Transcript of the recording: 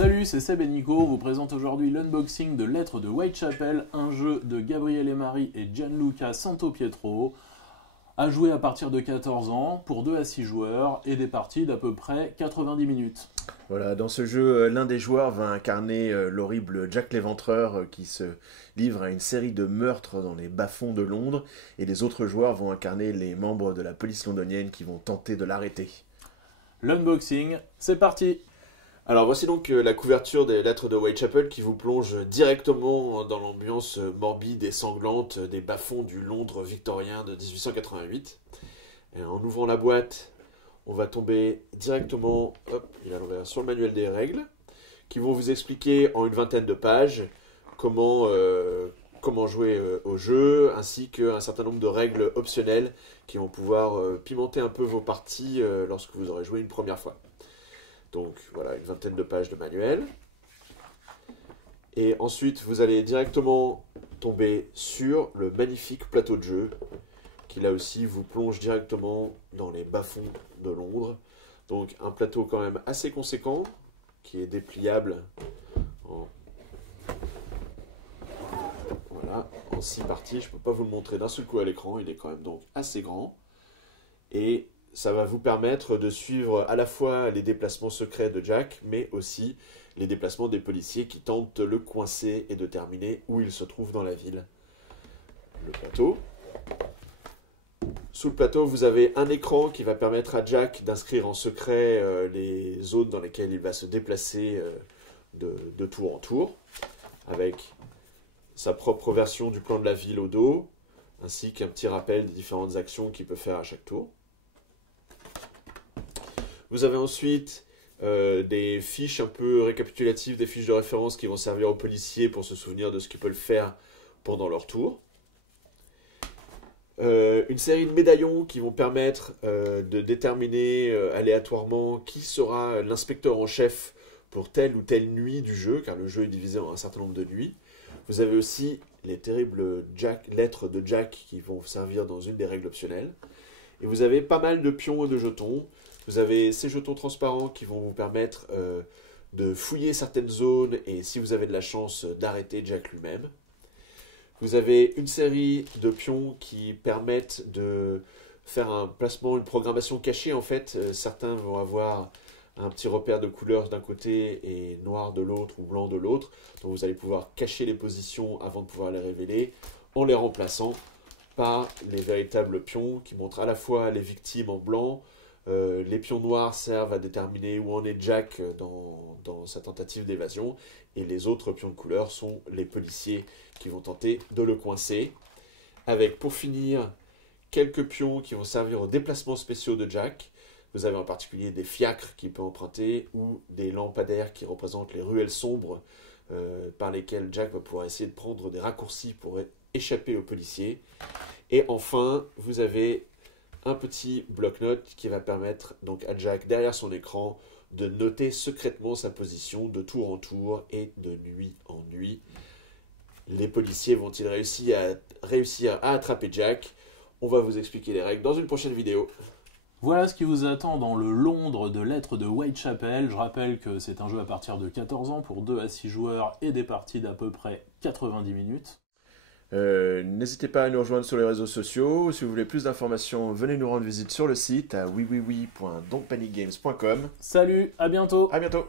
Salut, c'est Seb et Nico, on vous présente aujourd'hui l'unboxing de Lettres de Whitechapel, un jeu de Gabriele Mari et Gianluca Santopietro, à jouer à partir de 14 ans, pour 2 à 6 joueurs, et des parties d'à peu près 90 minutes. Voilà, dans ce jeu, l'un des joueurs va incarner l'horrible Jack l'Éventreur qui se livre à une série de meurtres dans les bas-fonds de Londres, et les autres joueurs vont incarner les membres de la police londonienne qui vont tenter de l'arrêter. L'unboxing, c'est parti! Alors voici donc la couverture des Lettres de Whitechapel qui vous plonge directement dans l'ambiance morbide et sanglante des bas-fonds du Londres victorien de 1888. Et en ouvrant la boîte, on va tomber directement sur le manuel des règles qui vont vous expliquer en une vingtaine de pages comment jouer au jeu, ainsi qu'un certain nombre de règles optionnelles qui vont pouvoir pimenter un peu vos parties lorsque vous aurez joué une première fois. Donc voilà, une vingtaine de pages de manuel. Et ensuite, vous allez directement tomber sur le magnifique plateau de jeu, qui là aussi vous plonge directement dans les bas-fonds de Londres. Donc un plateau quand même assez conséquent, qui est dépliable en 6 parties. Je ne peux pas vous le montrer d'un seul coup à l'écran, il est quand même donc assez grand. Et ça va vous permettre de suivre à la fois les déplacements secrets de Jack, mais aussi les déplacements des policiers qui tentent de le coincer et de déterminer où il se trouve dans la ville. Le plateau. Sous le plateau, vous avez un écran qui va permettre à Jack d'inscrire en secret les zones dans lesquelles il va se déplacer de tour en tour, avec sa propre version du plan de la ville au dos, ainsi qu'un petit rappel des différentes actions qu'il peut faire à chaque tour. Vous avez ensuite des fiches un peu récapitulatives, des fiches de référence qui vont servir aux policiers pour se souvenir de ce qu'ils peuvent faire pendant leur tour. Une série de médaillons qui vont permettre de déterminer aléatoirement qui sera l'inspecteur en chef pour telle ou telle nuit du jeu, car le jeu est divisé en un certain nombre de nuits. Vous avez aussi les terribles lettres de Jack qui vont servir dans une des règles optionnelles. Et vous avez pas mal de pions et de jetons. Vous avez ces jetons transparents qui vont vous permettre de fouiller certaines zones et, si vous avez de la chance, d'arrêter Jack lui-même. Vous avez une série de pions qui permettent de faire un placement, une programmation cachée. En fait, certains vont avoir un petit repère de couleur d'un côté et noir de l'autre ou blanc de l'autre. Donc vous allez pouvoir cacher les positions avant de pouvoir les révéler en les remplaçant par les véritables pions qui montrent à la fois les victimes en blanc. Les pions noirs servent à déterminer où en est Jack dans sa tentative d'évasion, et les autres pions de couleur sont les policiers qui vont tenter de le coincer. Avec, pour finir, quelques pions qui vont servir aux déplacements spéciaux de Jack. Vous avez en particulier des fiacres qu'il peut emprunter ou des lampadaires qui représentent les ruelles sombres par lesquelles Jack va pouvoir essayer de prendre des raccourcis pour échapper aux policiers. Et enfin, vous avez un petit bloc-notes qui va permettre donc à Jack, derrière son écran, de noter secrètement sa position de tour en tour et de nuit en nuit. Les policiers vont-ils réussir à attraper Jack? On va vous expliquer les règles dans une prochaine vidéo. Voilà ce qui vous attend dans le Londres de Lettres de Whitechapel. Je rappelle que c'est un jeu à partir de 14 ans pour 2 à 6 joueurs et des parties d'à peu près 90 minutes. N'hésitez pas à nous rejoindre sur les réseaux sociaux. Si vous voulez plus d'informations, venez nous rendre visite sur le site à wiwiwi.don'tpanicgames.com. Salut, à bientôt! À bientôt!